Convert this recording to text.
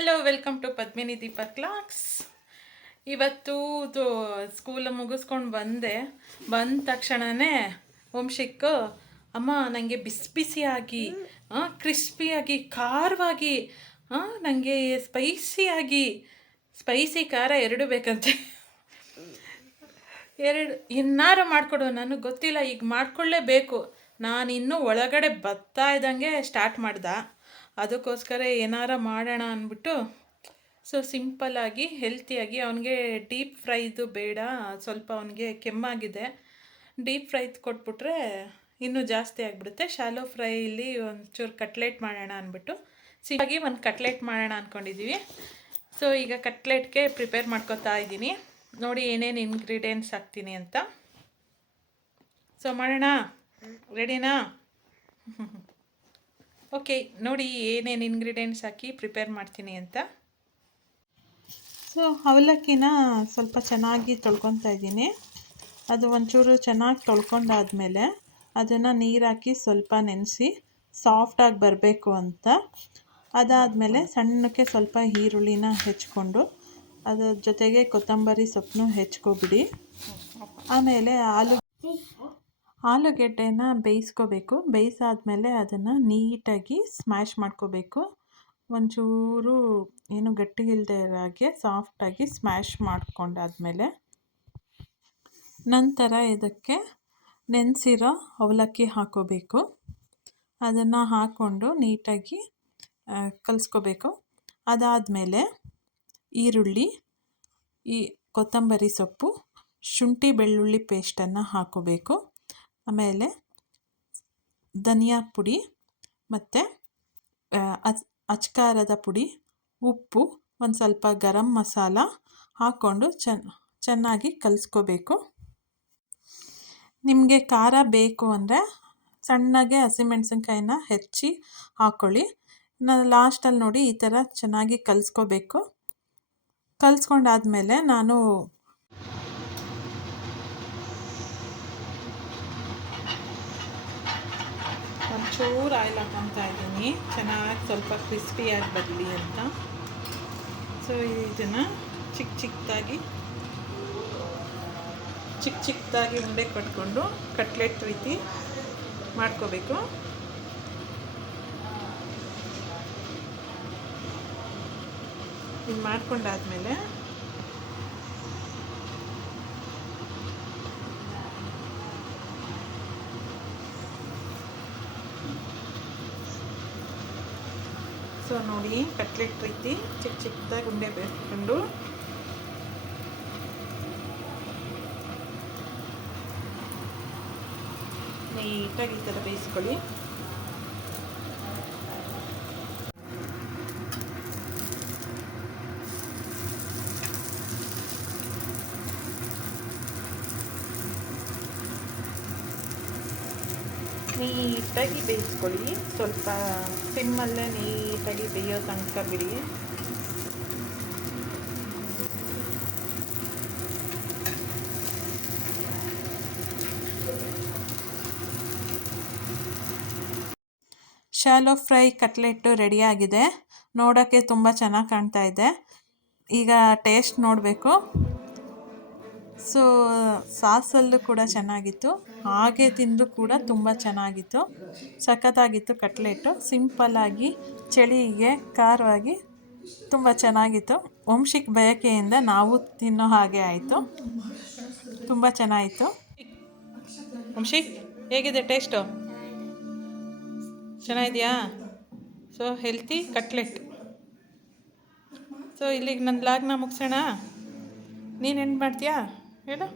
Hello, welcome to Padmini Deepak classes. ಇವತ್ತು school ಮುಗಿಸ್ಕೊಂಡು ಬಂದ ತಕ್ಷಣವೇ ವಂಶಿಕ್ ಅಮ್ಮ ನನಗೆ ಬಿಸಿ ಬಿಸಿಯಾಗಿ ಕ್ರಿಸ್ಪಿಯಾಗಿ ಖಾರವಾಗಿ ನನಗೆ ಸ್ಪೈಸಿ ಖಾರ ಎರಡು ಬೇಕಂತೆ. ಇನ್ನಾರು ಮಾಡಿಕೊಡು, ನನಗೆ ಗೊತ್ತಿಲ್ಲ, ಈಗ ಮಾಡ್ಕೊಳ್ಳೇಬೇಕು. ನಾನು ಇನ್ನೂ ಒಳಗಡೆ ಬರ್ತಾ ಇದ್ದಂಗೆ ಸ್ಟಾರ್ಟ್ ಮಾಡ್ದೆ. ಅದಕ್ಕೋಸ್ಕರ ಏನಾರ ಮಾಡೋಣ ಅಂದ್ಬಿಟ್ಟು ಸಿಂಪಲ್ಲಾಗಿ ಹೆಲ್ತಿಯಾಗಿ ಅವನಿಗೆ ಡೀಪ್ ಫ್ರೈದು ಬೇಡ, ಸ್ವಲ್ಪ ಅವನಿಗೆ ಕೆಮ್ಮಾಗಿದೆ. ಡೀಪ್ ಫ್ರೈದು ಕೊಟ್ಬಿಟ್ರೆ ಇನ್ನೂ ಜಾಸ್ತಿ ಆಗಿಬಿಡುತ್ತೆ. ಶಾಲೋ ಫ್ರೈಲಿ ಒಂಚೂರು ಕಟ್ಲೆಟ್ ಮಾಡೋಣ ಅಂದ್ಬಿಟ್ಟು ಸಿಂಪಾಗಿ ಒಂದು ಕಟ್ಲೆಟ್ ಮಾಡೋಣ ಅಂದ್ಕೊಂಡಿದ್ದೀವಿ. ಈಗ ಕಟ್ಲೆಟ್ಗೆ ಪ್ರಿಪೇರ್ ಮಾಡ್ಕೊತಾ ಇದ್ದೀನಿ. ನೋಡಿ ಏನೇನು ಇಂಗ್ರೀಡಿಯೆಂಟ್ಸ್ ಹಾಕ್ತೀನಿ ಅಂತ. ಮಾಡೋಣ, ರೆಡಿನಾ? ಓಕೆ, ನೋಡಿ ಏನೇನು ಇಂಗ್ರೀಡಿಯೆಂಟ್ಸ್ ಹಾಕಿ ಪ್ರಿಪೇರ್ ಮಾಡ್ತೀನಿ ಅಂತ. ಅವಲಕ್ಕಿನ ಸ್ವಲ್ಪ ಚೆನ್ನಾಗಿ ತೊಳ್ಕೊತಾ ಇದ್ದೀನಿ. ಅದು ಒಂಚೂರು ಚೆನ್ನಾಗಿ ತೊಳ್ಕೊಂಡಾದಮೇಲೆ ಅದನ್ನು ನೀರು ಹಾಕಿ ಸ್ವಲ್ಪ ನೆನೆಸಿ ಸಾಫ್ಟಾಗಿ ಬರಬೇಕು ಅಂತ. ಅದಾದಮೇಲೆ ಸಣ್ಣಕ್ಕೆ ಸ್ವಲ್ಪ ಈರುಳ್ಳಿನ ಹೆಚ್ಕೊಂಡು ಅದರ ಜೊತೆಗೆ ಕೊತ್ತಂಬರಿ ಸೊಪ್ಪನ್ನು ಹೆಚ್ಕೊಬಿಡಿ. ಆಮೇಲೆ ಆಲೂಗೆಡ್ಡೆನ ಬೇಯಿಸ್ಕೋಬೇಕು. ಬೇಯಿಸಾದ್ಮೇಲೆ ಅದನ್ನು ನೀಟಾಗಿ ಸ್ಮ್ಯಾಶ್ ಮಾಡ್ಕೋಬೇಕು. ಒಂಚೂರು ಏನು ಗಟ್ಟಿಗಿಲ್ಲದೆ ಇರೋ ಹಾಗೆ ಸಾಫ್ಟಾಗಿ ಸ್ಮ್ಯಾಶ್ ಮಾಡ್ಕೊಂಡಾದ್ಮೇಲೆ ನಂತರ ಇದಕ್ಕೆ ನೆನೆಸಿರೋ ಅವಲಕ್ಕಿ ಹಾಕ್ಕೋಬೇಕು. ಅದನ್ನು ಹಾಕ್ಕೊಂಡು ನೀಟಾಗಿ ಕಲಿಸ್ಕೋಬೇಕು. ಅದಾದಮೇಲೆ ಈರುಳ್ಳಿ, ಕೊತ್ತಂಬರಿ ಸೊಪ್ಪು, ಶುಂಠಿ ಬೆಳ್ಳುಳ್ಳಿ ಪೇಸ್ಟನ್ನು ಹಾಕ್ಕೋಬೇಕು. ಆಮೇಲೆ ಧನಿಯಾ ಪುಡಿ ಮತ್ತು ಅಚ್ಕಾರದ ಪುಡಿ, ಉಪ್ಪು, ಒಂದು ಸ್ವಲ್ಪ ಗರಂ ಮಸಾಲ ಹಾಕ್ಕೊಂಡು ಚೆನ್ನಾಗಿ ಕಲಿಸ್ಕೋಬೇಕು. ನಿಮಗೆ ಖಾರ ಬೇಕು ಅಂದರೆ ಸಣ್ಣಗೆ ಹಸಿಮೆಣಸಿನ್ಕಾಯಿನ ಹೆಚ್ಚಿ ಹಾಕ್ಕೊಳ್ಳಿ. ಲಾಸ್ಟಲ್ಲಿ ನೋಡಿ ಈ ಥರ ಚೆನ್ನಾಗಿ ಕಲಿಸ್ಕೋಬೇಕು. ಕಲಿಸ್ಕೊಂಡಾದ್ಮೇಲೆ ನಾನು ಒಂಚೂರು ಆಯಿಲ್ ಹಾಕೊತಾ ಇದ್ದೀನಿ, ಚೆನ್ನಾಗಿ ಸ್ವಲ್ಪ ಕ್ರಿಸ್ಪಿಯಾಗಿ ಬರಲಿ ಅಂತ. ಇದನ್ನು ಚಿಕ್ಕ ಚಿಕ್ಕದಾಗಿ ಉಂಡೆ ಕಟ್ಕೊಂಡು ಕಟ್ಲೆಟ್ ರೀತಿ ಮಾಡ್ಕೋಬೇಕು. ಇದು ಮಾಡ್ಕೊಂಡಾದ್ಮೇಲೆ ನೋಡಿ ಕಟ್ಲೆಟ್ ರೀತಿ ಚಿಕ್ಕದಾಗಿ ಉಂಡೆ ಬೇಯಿಸ್ಕೊಂಡು ನೀಟಾಗಿ ಈ ಥರ ಬೇಯಿಸ್ಕೊಳ್ಳಿ. ನೀಟಾಗಿ ಬೇಯಿಸ್ಕೊಳ್ಳಿ. ಸ್ವಲ್ಪ ಸಿಮ್ಮಲ್ಲೇ ನೀಟಾಗಿ ಬೇಯೋ ತನಕ ಬಿಡಿ. ಶಾಲೋ ಫ್ರೈ ಕಟ್ಲೆಟ್ಟು ರೆಡಿಯಾಗಿದೆ. ನೋಡೋಕ್ಕೆ ತುಂಬ ಚೆನ್ನಾಗಿ ಕಾಣ್ತಾ ಇದೆ. ಈಗ ಟೇಸ್ಟ್ ನೋಡಬೇಕು. ಸಾಸಲ್ಲೂ ಕೂಡ ಚೆನ್ನಾಗಿತ್ತು, ಹಾಗೆ ತಿಂದರೂ ಕೂಡ ತುಂಬ ಚೆನ್ನಾಗಿತ್ತು. ಸಖತ್ತಾಗಿತ್ತು ಕಟ್ಲೆಟು. ಸಿಂಪಲ್ಲಾಗಿ ಚಳಿಗೆ ಖಾರವಾಗಿ ತುಂಬ ಚೆನ್ನಾಗಿತ್ತು. ವಂಶಿಕ್ ಬಯಕೆಯಿಂದ ನಾವು ತಿನ್ನೋ ಹಾಗೆ ಆಯಿತು. ತುಂಬ ಚೆನ್ನಾಗಿತ್ತು. ವಂಶಿಕ್, ಹೇಗಿದೆ ಟೇಸ್ಟು? ಚೆನ್ನಾಗಿದೆಯಾ? Healthy cutlet. ಇಲ್ಲಿಗೆ ನನ್ನ ಲಾಗ್ನ ಮುಗಿಸೋಣ. ನೀನು ಏನು ಮಾಡ್ತೀಯಾ ಹೇಳು?